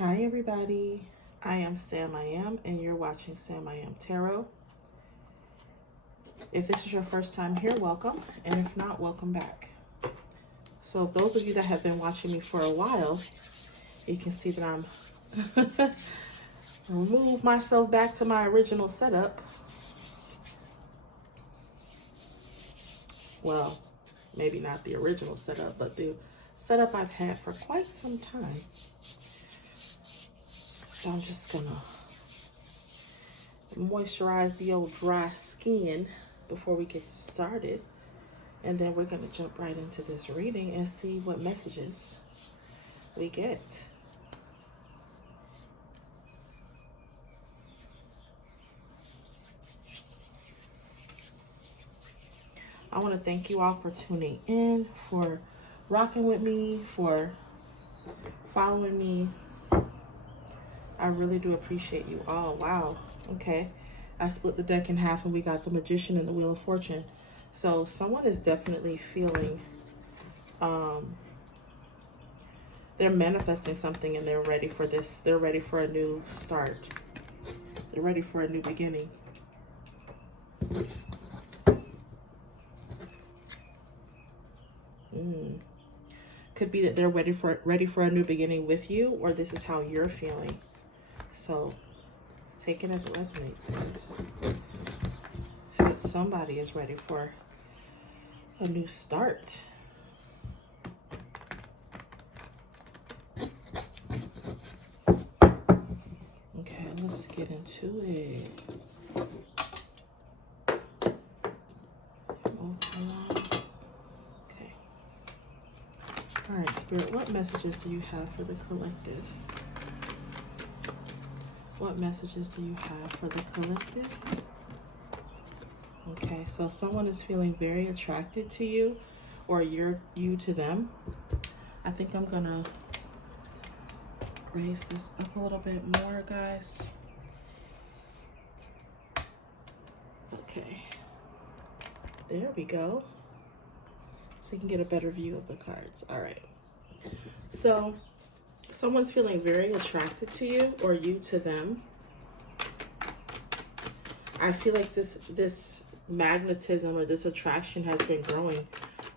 Hi everybody, I am Sam I Am and you're watching Sam I Am Tarot. If this is your first time here, welcome, and if not, welcome back. So those of you that have been watching me for a while, you can see that I'm remove myself back to my original setup. Well, maybe not the original setup, but the setup I've had for quite some time. So I'm just gonna moisturize the old dry skin before we get started. And then we're gonna jump right into this reading and see what messages we get. I want to thank you all for tuning in, for rocking with me, for following me. I really do appreciate you all. Wow. Okay. I split the deck in half and we got the Magician and the Wheel of Fortune. So someone is definitely feeling, they're manifesting something and they're ready for this. They're ready for a new start. They're ready for a new beginning. Could be that they're ready for a new beginning with you, or this is how you're feeling. So take it as it resonates, guys. So somebody is ready for a new start. Okay, let's get into it. Okay. All right, Spirit, what messages do you have for the collective? What messages do you have for the collective? Okay, so someone is feeling very attracted to you, or you to them. I think I'm gonna raise this up a little bit more, guys. Okay, there we go. So you can get a better view of the cards. All right, so someone's feeling very attracted to you, or you to them. I feel like this magnetism or this attraction has been growing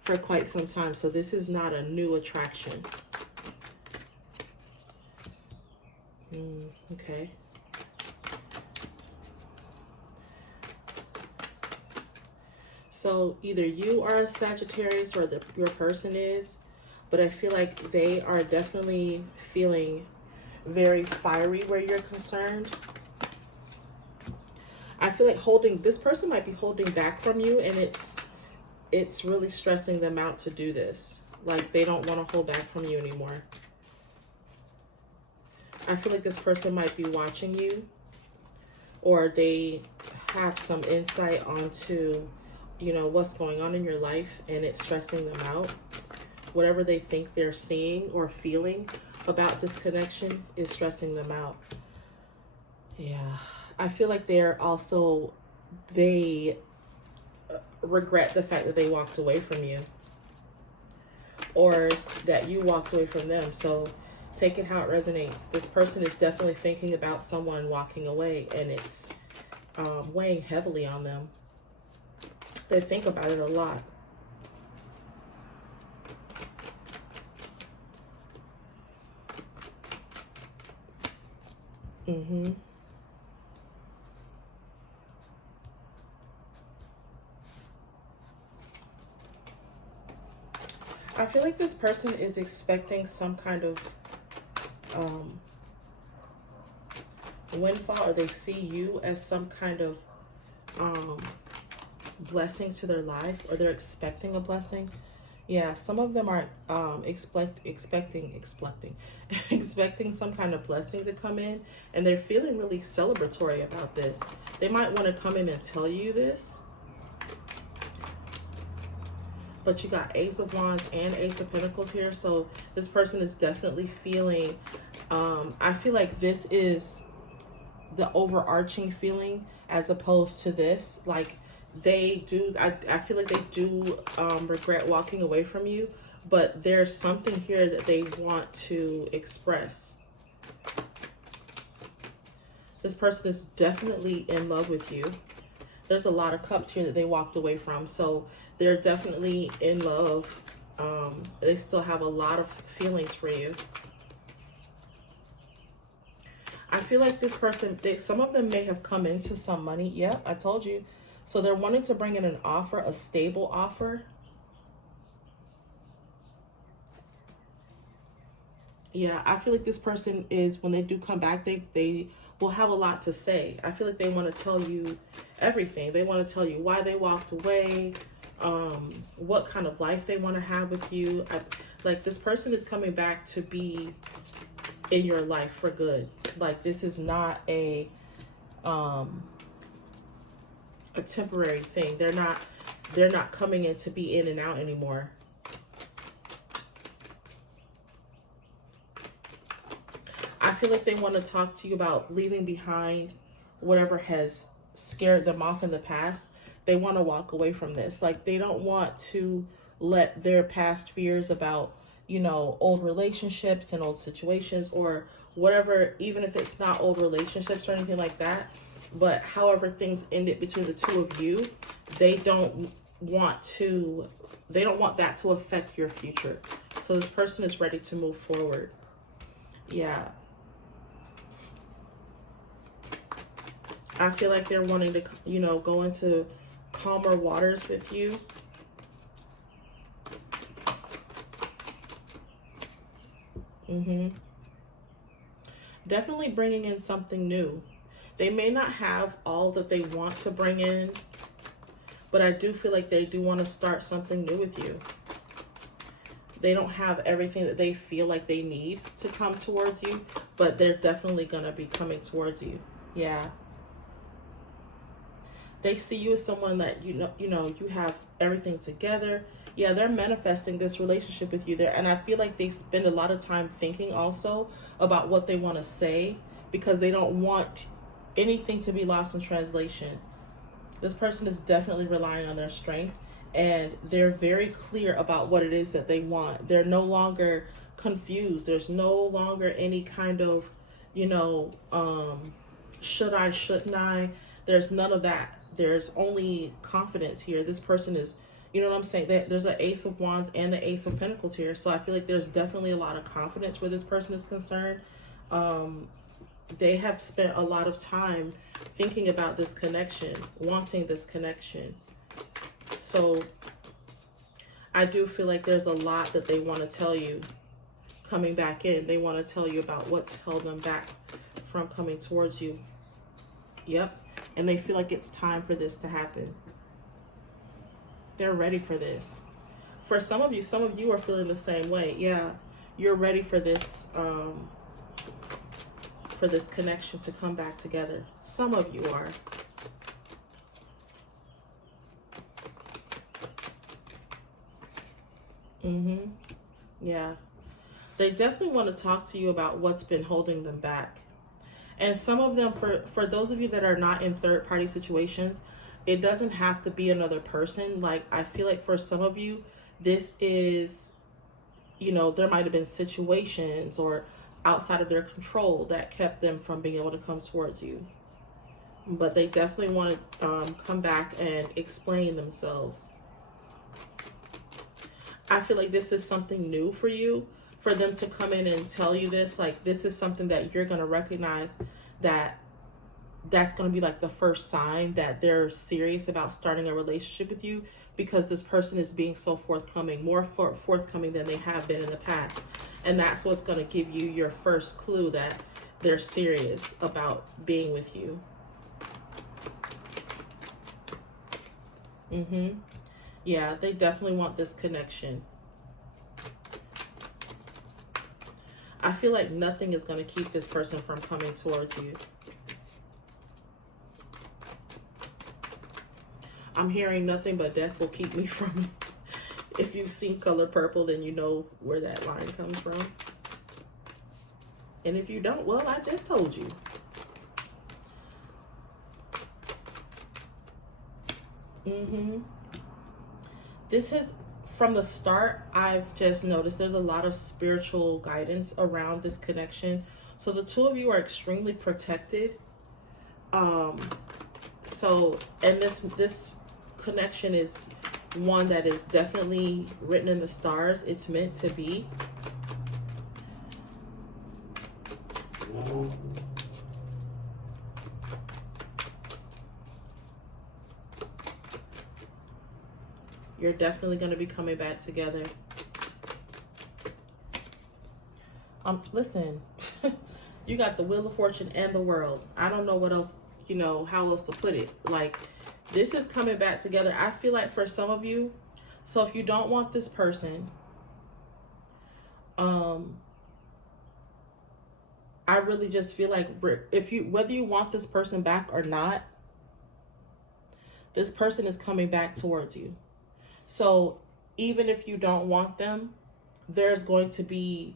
for quite some time. So this is not a new attraction. Okay. So either you are a Sagittarius or your person is, but I feel like they are definitely feeling very fiery where you're concerned. I feel like this person might be holding back from you, and it's really stressing them out to do this. Like they don't want to hold back from you anymore. I feel like this person might be watching you, or they have some insight onto, you know, what's going on in your life, and it's stressing them out. Whatever they think they're seeing or feeling about this connection is stressing them out. Yeah. I feel like they regret the fact that they walked away from you, or that you walked away from them. So take it how it resonates. This person is definitely thinking about someone walking away, and it's weighing heavily on them. They think about it a lot. I feel like this person is expecting some kind of windfall, or they see you as some kind of blessing to their life, or they're expecting a blessing. Yeah, some of them are expecting some kind of blessing to come in, and they're feeling really celebratory about this. They might want to come in and tell you this. But you got Ace of Wands and Ace of Pentacles here. So this person is definitely feeling, I feel like this is the overarching feeling as opposed to this. Like they do, I feel like they do regret walking away from you, but there's something here that they want to express. This person is definitely in love with you. There's a lot of cups here that they walked away from. So they're definitely in love. They still have a lot of feelings for you. I feel like this person, some of them may have come into some money. Yep, I told you. So they're wanting to bring in an offer, a stable offer. Yeah, I feel like this person is, when they do come back, they will have a lot to say. I feel like they want to tell you everything. They want to tell you why they walked away, what kind of life they want to have with you. Like this person is coming back to be in your life for good. Like this is not a temporary thing. They're not coming in to be in and out anymore. I feel like they want to talk to you about leaving behind whatever has scared them off in the past. They want to walk away from this. Like they don't want to let their past fears about, you know, old relationships and old situations or whatever, even if it's not old relationships or anything like that, but however things ended between the two of you, they don't want that to affect your future. So this person is ready to move forward. Yeah. I feel like they're wanting to, you know, go into calmer waters with you. Definitely bringing in something new. They may not have all that they want to bring in, but I do feel like they do want to start something new with you. They don't have everything that they feel like they need to come towards you, but they're definitely going to be coming towards you. Yeah. They see you as someone that, you know, you have everything together. Yeah, they're manifesting this relationship with you there. And I feel like they spend a lot of time thinking also about what they want to say because they don't want anything to be lost in translation. This person is definitely relying on their strength and they're very clear about what it is that they want. They're no longer confused. There's no longer any kind of, you know, should I, shouldn't I? There's none of that. There's only confidence here. This person is, you know what I'm saying? There's an Ace of Wands and the Ace of Pentacles here. So I feel like there's definitely a lot of confidence where this person is concerned. They have spent a lot of time thinking about this connection, wanting this connection. So I do feel like there's a lot that they want to tell you coming back in. They want to tell you about what's held them back from coming towards you. Yep. And they feel like it's time for this to happen. They're ready for this. For some of you are feeling the same way. Yeah, you're ready for this connection to come back together. Some of you are. Yeah. They definitely want to talk to you about what's been holding them back. And some of them, for those of you that are not in third-party situations, it doesn't have to be another person. Like, I feel like for some of you, this is, you know, there might have been situations or outside of their control that kept them from being able to come towards you. But they definitely want to come back and explain themselves. I feel like this is something new for you. For them to come in and tell you this, like this is something that you're going to recognize that's going to be like the first sign that they're serious about starting a relationship with you, because this person is being so forthcoming, more forthcoming than they have been in the past. And that's what's going to give you your first clue that they're serious about being with you. Yeah, they definitely want this connection. I feel like nothing is going to keep this person from coming towards you. I'm hearing nothing but death will keep me from. If you've seen color purple, then you know where that line comes from. And if you don't, well, I just told you. This has, from the start, I've just noticed there's a lot of spiritual guidance around this connection. So the two of you are extremely protected. So, and this connection is one that is definitely written in the stars. It's meant to be. You're definitely going to be coming back together. Listen, you got the Wheel of Fortune and the World. I don't know what else, you know, how else to put it. Like, this is coming back together. I feel like for some of you, so if you don't want this person, I really just feel like whether you want this person back or not, this person is coming back towards you. So even if you don't want them, there's going to be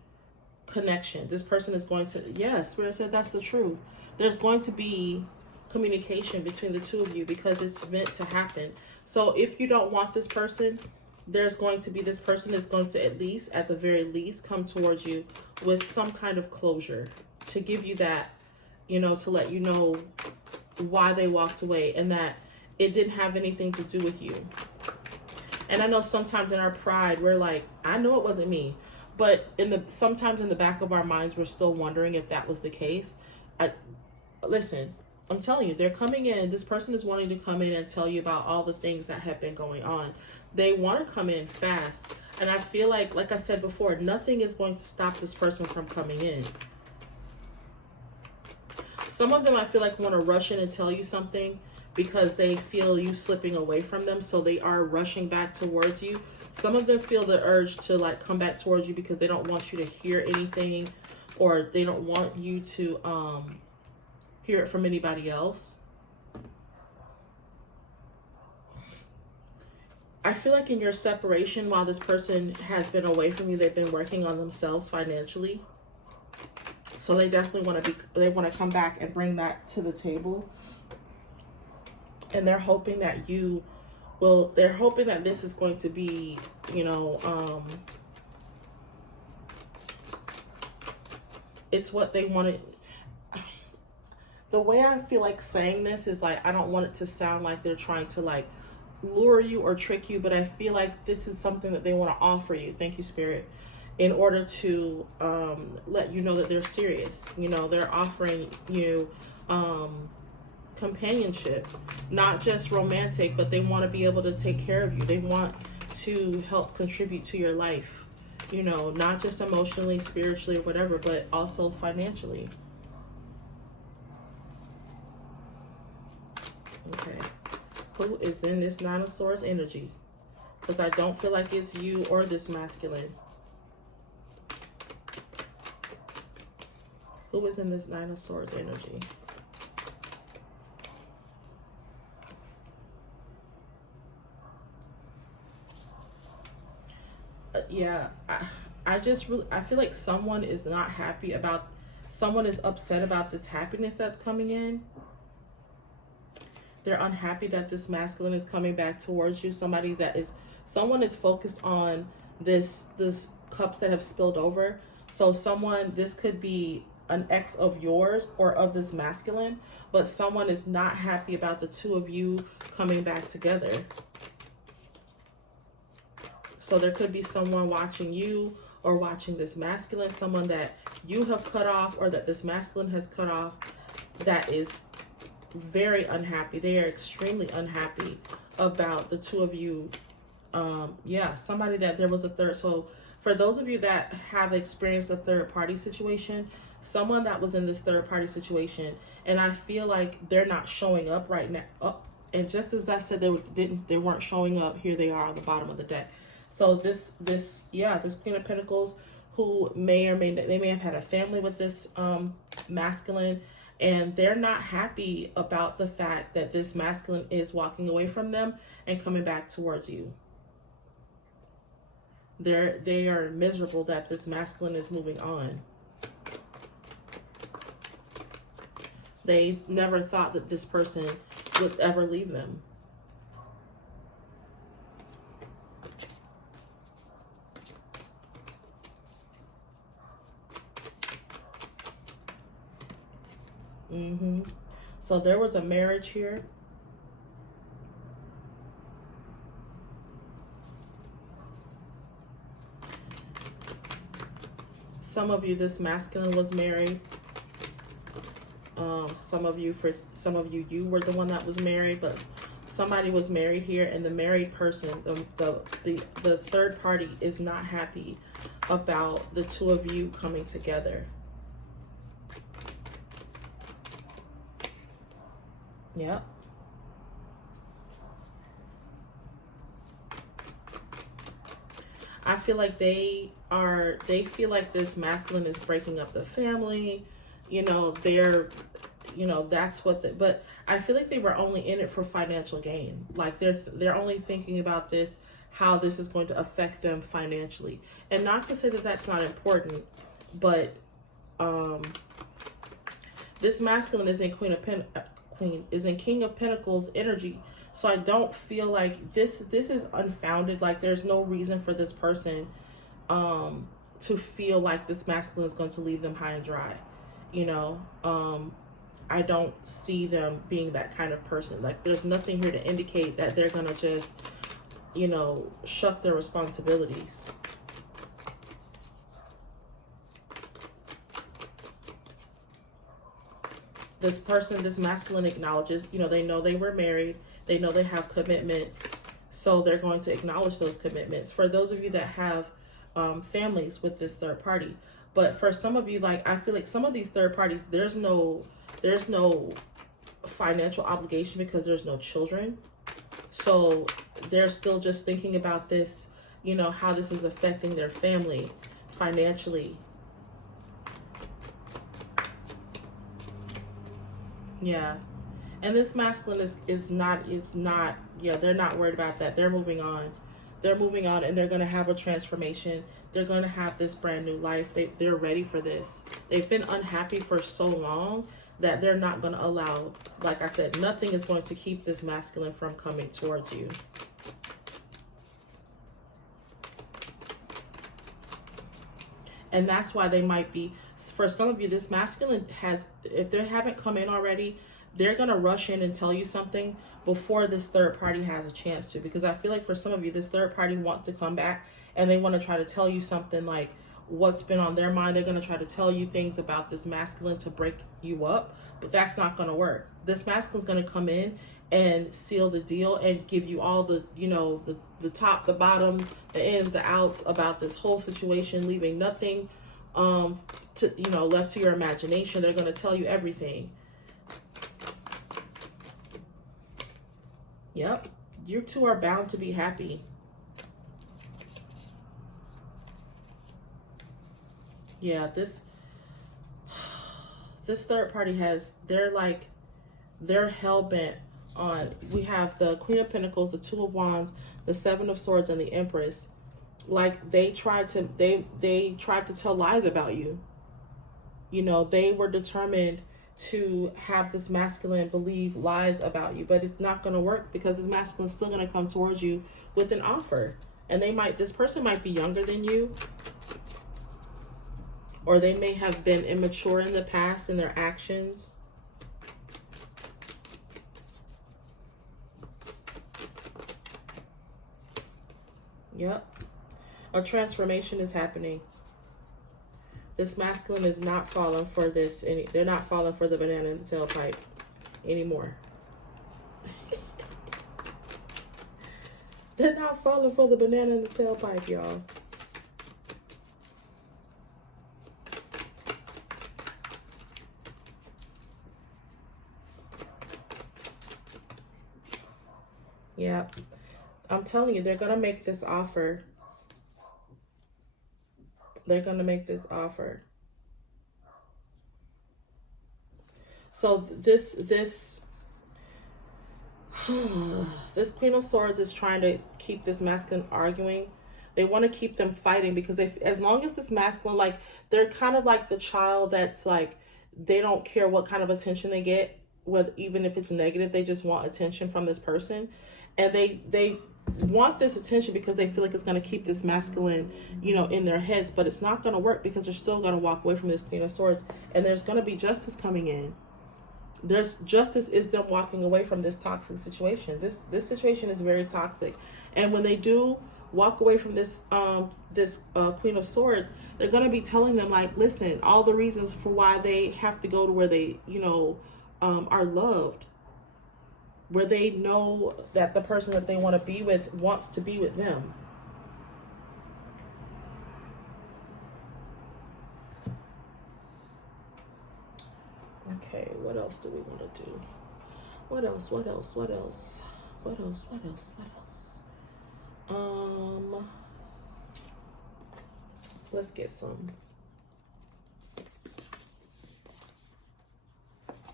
connection. This person is going to, yes, Spirit said that's the truth. There's going to be communication between the two of you because it's meant to happen. So if you don't want this person, there's going to be, this person is going to at the very least, come towards you with some kind of closure to give you that, you know, to let you know why they walked away and that it didn't have anything to do with you. And I know sometimes in our pride, we're like, I know it wasn't me. But sometimes in the back of our minds, we're still wondering if that was the case. Listen, I'm telling you, they're coming in. This person is wanting to come in and tell you about all the things that have been going on. They want to come in fast. And I feel like I said before, nothing is going to stop this person from coming in. Some of them, I feel like, want to rush in and tell you something because they feel you slipping away from them. So they are rushing back towards you. Some of them feel the urge to like come back towards you because they don't want you to hear anything, or they don't want you to hear it from anybody else. I feel like in your separation, while this person has been away from you, they've been working on themselves financially. So they definitely want to come back and bring that to the table. And they're hoping that they're hoping that this is going to be, you know, it's what they wanted. The way I feel like saying this is like, I don't want it to sound like they're trying to like lure you or trick you, but I feel like this is something that they want to offer you. Thank you, Spirit. In order to let you know that they're serious. You know, they're offering you companionship, not just romantic, but they want to be able to take care of you. They want to help contribute to your life, you know, not just emotionally, spiritually, or whatever, but also financially. Okay, who is in this Nine of Swords energy? Because I don't feel like it's you or this masculine. Who is in this Nine of Swords energy? Yeah, I feel like someone is not happy about, someone is upset about this happiness that's coming in. They're unhappy that this masculine is coming back towards you. Someone is focused on this cups that have spilled over. So this could be an ex of yours or of this masculine, but someone is not happy about the two of you coming back together. So there could be someone watching you or watching this masculine, someone that you have cut off or that this masculine has cut off, that is very unhappy. They are extremely unhappy about the two of you. Yeah, somebody that there was a third. So for those of you that have experienced a third party situation, someone that was in this third party situation, and I feel like they're not showing up right now. And just as I said, they weren't showing up, here they are on the bottom of the deck. So this Queen of Pentacles, who may have had a family with this masculine, and they're not happy about the fact that this masculine is walking away from them and coming back towards you. They are miserable that this masculine is moving on. They never thought that this person would ever leave them. Mm-hmm. So there was a marriage here. Some of you, this masculine was married. For some of you, you were the one that was married, but somebody was married here, and the married person, the third party, is not happy about the two of you coming together. Yep. I feel like they feel like this masculine is breaking up the family. You know, that's what but I feel like they were only in it for financial gain. Like they're only thinking about this, how this is going to affect them financially. And not to say that that's not important, but this masculine is in King of Pentacles energy. So I don't feel like this is unfounded. Like there's no reason for this person to feel like this masculine is going to leave them high and dry. You know, I don't see them being that kind of person. Like there's nothing here to indicate that they're going to just, you know, shuck their responsibilities. This person, this masculine acknowledges, you know, they know they were married. They know they have commitments. So they're going to acknowledge those commitments. For those of you that have families with this third party. But for some of you, like, I feel like some of these third parties, there's no financial obligation because there's no children. So they're still just thinking about this, you know, how this is affecting their family financially. Yeah. And this masculine is not, yeah, they're not worried about that. They're moving on. They're moving on, and they're going to have a transformation. They're going to have this brand new life. They're ready for this. They've been unhappy for so long that they're not going to allow, like I said, nothing is going to keep this masculine from coming towards you. And that's why they might be, for some of you, this masculine has, if they haven't come in already, they're going to rush in and tell you something before this third party has a chance to. Because I feel like for some of you, this third party wants to come back and they want to try to tell you something like what's been on their mind. They're going to try to tell you things about this masculine to break you up, but that's not going to work. This masculine's going to come in and seal the deal and give you all the, you know, the top, the bottom, the ins, the outs about this whole situation, leaving nothing to, you know, left to your imagination. They're going to tell you everything. Yep, you two are bound to be happy. Yeah, this third party has, they're hell-bent on, we have the Queen of Pentacles, the Two of Wands, the Seven of Swords, and the Empress. Like they tried to tell lies about you. You know, they were determined to have this masculine believe lies about you, but it's not going to work because this masculine is still going to come towards you with an offer. And this person might be younger than you, or they may have been immature in the past in their actions. Yep. A transformation is happening. This masculine is not falling for this. They're not falling for the banana in the tailpipe anymore. They're not falling for the banana in the tailpipe, y'all. Yeah. I'm telling you, they're going to make this offer. They're going to make this offer. So this Queen of Swords is trying to keep this masculine arguing. They want to keep them fighting because as long as this masculine, like, they're kind of like the child that's like, they don't care what kind of attention they get, even if it's negative, they just want attention from this person. And they want this attention because they feel like it's going to keep this masculine, you know, in their heads, but it's not going to work because they're still going to walk away from this Queen of Swords, and there's going to be justice coming in. There's justice is them walking away from this toxic situation. This situation is very toxic, and when they do walk away from this Queen of Swords, they're going to be telling them, like, listen, all the reasons for why they have to go to where they, you know, are loved, where they know that the person that they want to be with wants to be with them. Okay, what else do we want to do? What else? What else? What else? What else? What else? What else? Let's get some.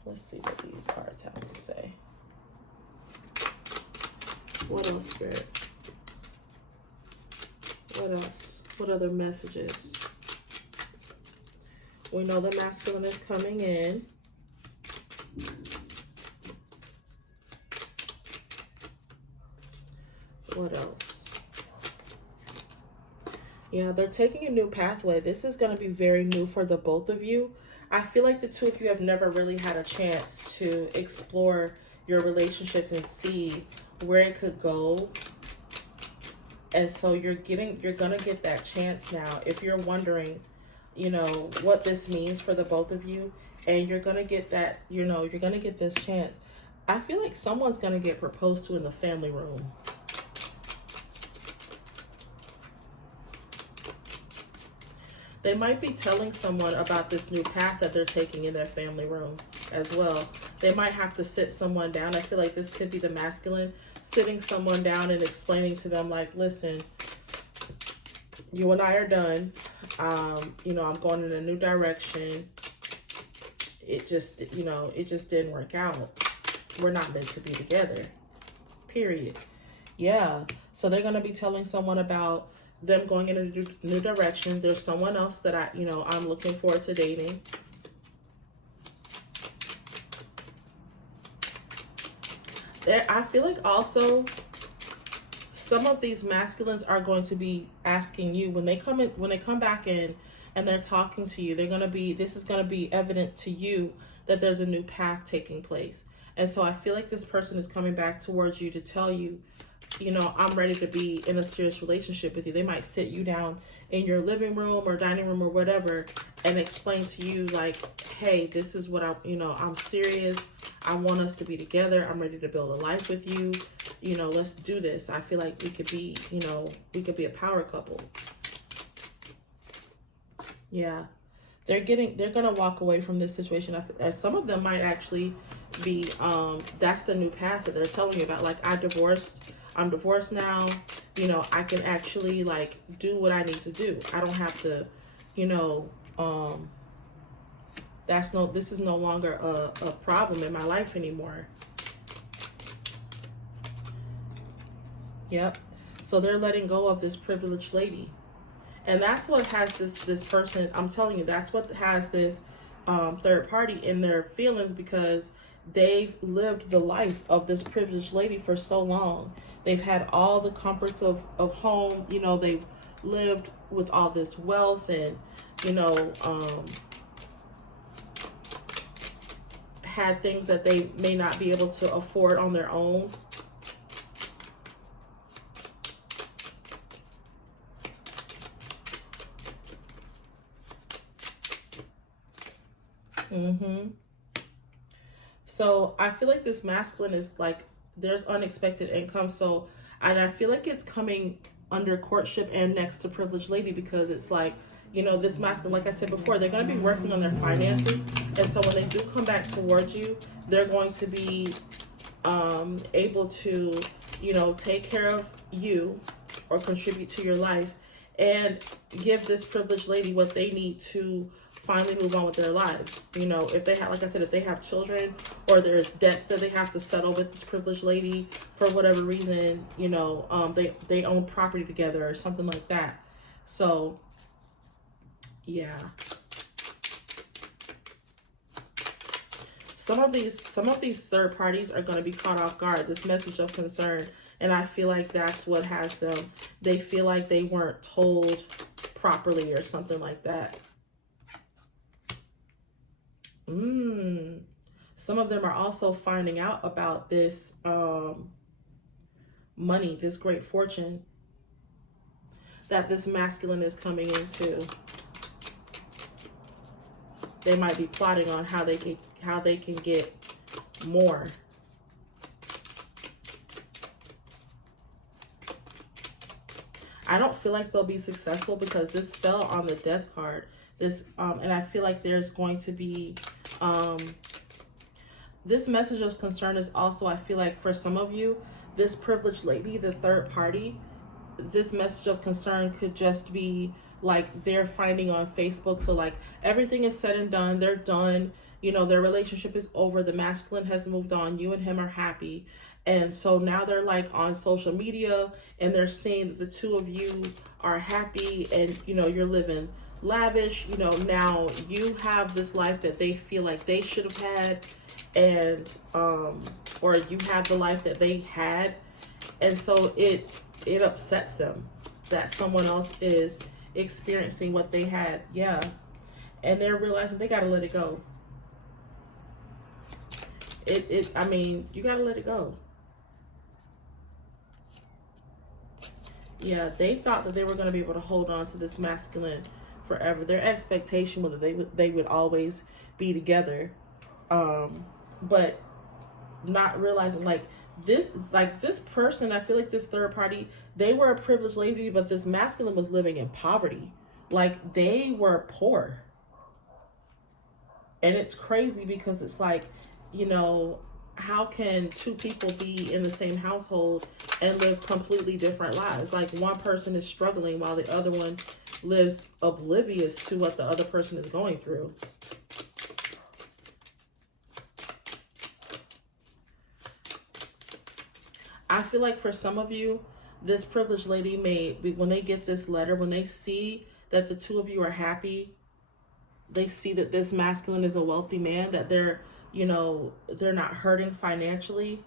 Let's see what these cards have to say. What else, Spirit? What else? What other messages? We know the masculine is coming in. What else? Yeah, they're taking a new pathway. This is going to be very new for the both of you. I feel like the two of you have never really had a chance to explore your relationship and see where it could go. And so you're going to get that chance now. If you're wondering, you know, what this means for the both of you, and you're going to get that, you know, you're going to get this chance. I feel like someone's going to get proposed to in the family room. They might be telling someone about this new path that they're taking in their family room as well. They might have to sit someone down. I feel like this could be the masculine sitting someone down and explaining to them, like, listen, you and I are done. You know, I'm going in a new direction. It just, you know, it just didn't work out. We're not meant to be together, period. Yeah. So they're going to be telling someone about them going in a new direction. There's someone else that I'm looking forward to dating. I feel like also some of these masculines are going to be asking you when they come back in and they're talking to you, this is going to be evident to you that there's a new path taking place. And so I feel like this person is coming back towards you to tell you, you know, I'm ready to be in a serious relationship with you. They might sit you down in your living room or dining room or whatever and explain to you, like, hey, this is what I'm serious. I want us to be together. I'm ready to build a life with you. You know, let's do this. I feel like we could be, you know, we could be a power couple. Yeah. They're going to walk away from this situation. Some of them might actually be, that's the new path that they're telling you about. Like, I'm divorced now. You know, I can actually, like, do what I need to do. I don't have to, you know, this is no longer a problem in my life anymore. Yep. So they're letting go of this privileged lady. And that's what has this person, I'm telling you, that's what has this third party in their feelings, because they've lived the life of this privileged lady for so long. They've had all the comforts of home. You know, they've lived with all this wealth and, you know, had things that they may not be able to afford on their own. So I feel like this masculine is like, there's unexpected income. So, and I feel like it's coming under courtship and next to privileged lady, because it's like, you know, this masculine, like I said before, they're going to be working on their finances. And so when they do come back towards you, they're going to be able to, you know, take care of you or contribute to your life and give this privileged lady what they need to finally move on with their lives. You know, if they have, like I said, if they have children or there's debts that they have to settle with this privileged lady for whatever reason, you know, they own property together or something like that. So, yeah. Some of these third parties are going to be caught off guard, this message of concern. And I feel like that's what has them. They feel like they weren't told properly or something like that. Some of them are also finding out about this money, this great fortune that this masculine is coming into. They might be plotting on how they can get more. I don't feel like they'll be successful because this fell on the death card. This and I feel like there's going to be this message of concern is also, I feel like for some of you, this privileged lady, the third party, this message of concern could just be like they're finding on Facebook. So like everything is said and done. They're done. You know, their relationship is over. The masculine has moved on. You and him are happy. And so now they're like on social media and they're saying that the two of you are happy and, you know, you're living lavish. You know, now you have this life that they feel like they should have had, and or you have the life that they had. And so it upsets them that someone else is experiencing what they had. Yeah. And they're realizing they got to let it go. I mean, you got to let it go. Yeah, they thought that they were going to be able to hold on to this masculine forever. Their expectation was that they would always be together. But not realizing like this person, I feel like this third party, they were a privileged lady, but this masculine was living in poverty. Like they were poor. And it's crazy because it's like, you know, how can two people be in the same household and live completely different lives? Like one person is struggling while the other one lives oblivious to what the other person is going through. I feel like for some of you, this privileged lady may, when they get this letter, when they see that the two of you are happy, they see that this masculine is a wealthy man, that they're, you know, they're not hurting financially,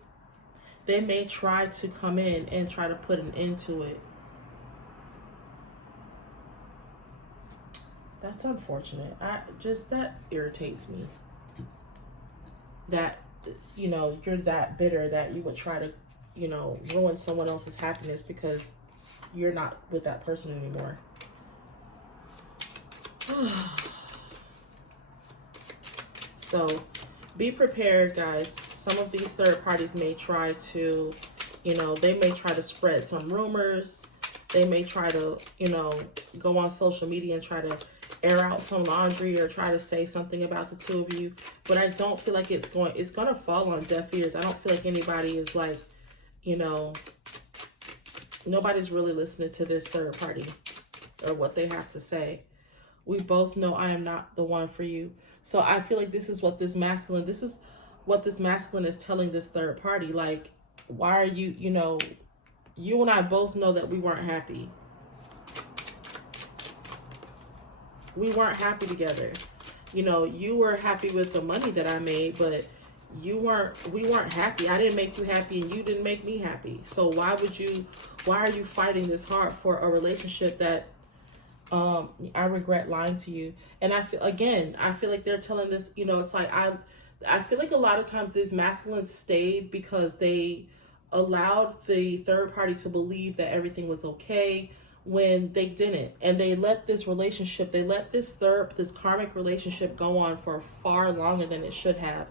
they may try to come in and try to put an end to it. That's unfortunate. That irritates me. That, you know, you're that bitter that you would try to, you know, ruin someone else's happiness because you're not with that person anymore. So be prepared, guys. Some of these third parties may try to, you know, they may try to spread some rumors. They may try to, you know, go on social media and try to air out some laundry or try to say something about the two of you. But I don't feel like it's going to fall on deaf ears. I don't feel like anybody is like, you know, nobody's really listening to this third party or what they have to say. We both know I am not the one for you. So I feel like this is what this masculine is telling this third party. Like, why are you, you know, you and I both know that we weren't happy. We weren't happy together. You know, you were happy with the money that I made, but we weren't happy. I didn't make you happy and you didn't make me happy. So why are you fighting this hard for a relationship that I regret lying to you? And I feel like they're telling this, you know, it's like I feel like a lot of times these masculines stayed because they allowed the third party to believe that everything was okay when they didn't. And they let this karmic relationship go on for far longer than it should have.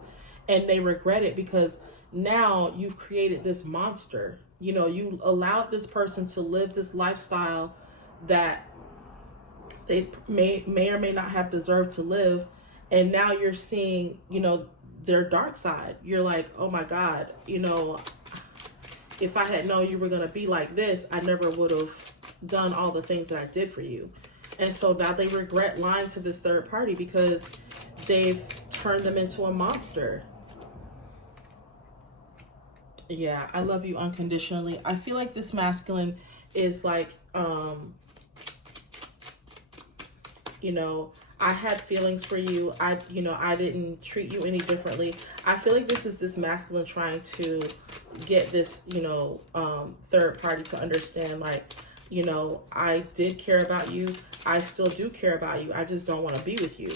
And they regret it because now you've created this monster. You know, you allowed this person to live this lifestyle that they may or may not have deserved to live. And now you're seeing, you know, their dark side. You're like, oh my God, you know, if I had known you were going to be like this, I never would have done all the things that I did for you. And so now they regret lying to this third party because they've turned them into a monster. Yeah, I love you unconditionally. I feel like this masculine is like, you know, I had feelings for you. I didn't treat you any differently. I feel like this is this masculine trying to get this, you know, third party to understand, like, you know, I did care about you. I still do care about you. I just don't want to be with you.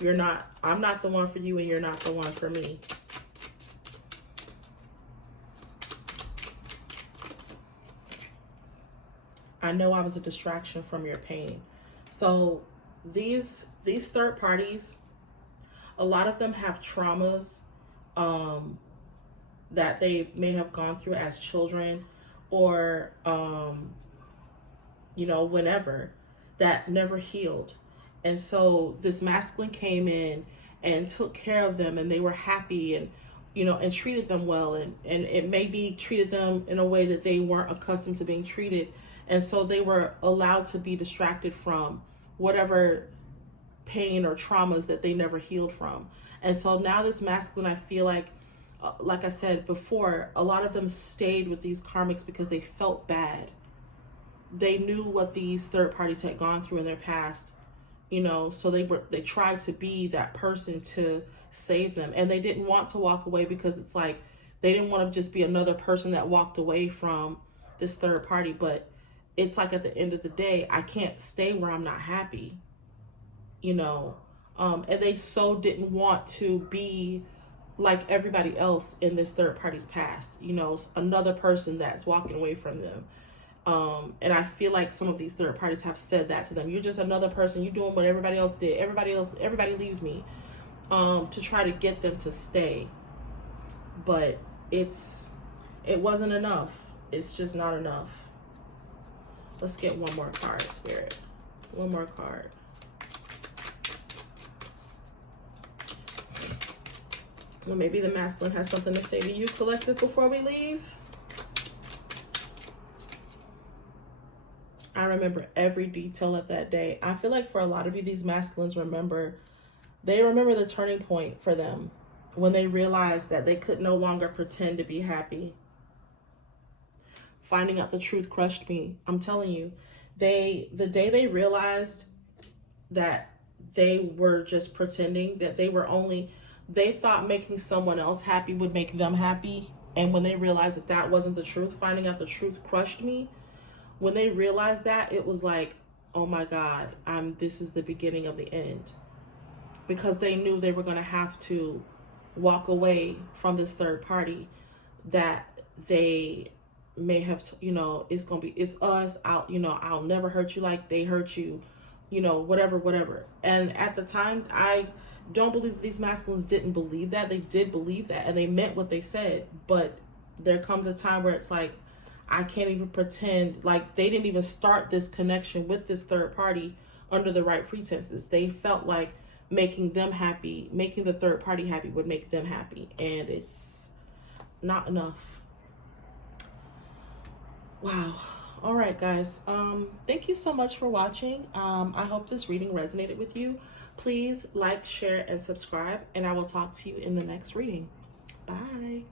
I'm not the one for you, and you're not the one for me. I know I was a distraction from your pain. So these third parties, a lot of them have traumas that they may have gone through as children, or you know, whenever, that never healed. And so this masculine came in and took care of them, and they were happy, and you know, and treated them well, and it maybe treated them in a way that they weren't accustomed to being treated. And so they were allowed to be distracted from whatever pain or traumas that they never healed from. And so now this masculine, I feel like I said before, a lot of them stayed with these karmics because they felt bad. They knew what these third parties had gone through in their past, you know, so they tried to be that person to save them. And they didn't want to walk away, because it's like they didn't want to just be another person that walked away from this third party. But it's like, at the end of the day, I can't stay where I'm not happy, you know. And they so didn't want to be like everybody else in this third party's past, you know, another person that's walking away from them. And I feel like some of these third parties have said that to them. You're just another person. You're doing what everybody else did. Everybody leaves me, to try to get them to stay. But it wasn't enough. It's just not enough. Let's get one more card, Spirit. One more card. Well, maybe the masculine has something to say to you, collective, before we leave. I remember every detail of that day. I feel like for a lot of you, these masculines remember the turning point for them, when they realized that they could no longer pretend to be happy. Finding out the truth crushed me. I'm telling you, the day they realized that they were just pretending, that they thought making someone else happy would make them happy. And when they realized that that wasn't the truth, finding out the truth crushed me. When they realized that, it was like, oh my God, this is the beginning of the end. Because they knew they were going to have to walk away from this third party that they may have, you know, it's us, I'll never hurt you like they hurt you, you know, whatever. And at the time, I don't believe that these masculines didn't believe that. They did believe that, and they meant what they said. But there comes a time where it's like, I can't even pretend like they didn't even start this connection with this third party under the right pretenses. They felt like making them happy, making the third party happy would make them happy. And it's not enough. Wow. All right, guys. Thank you so much for watching. I hope this reading resonated with you. Please like, share, and subscribe, and I will talk to you in the next reading. Bye.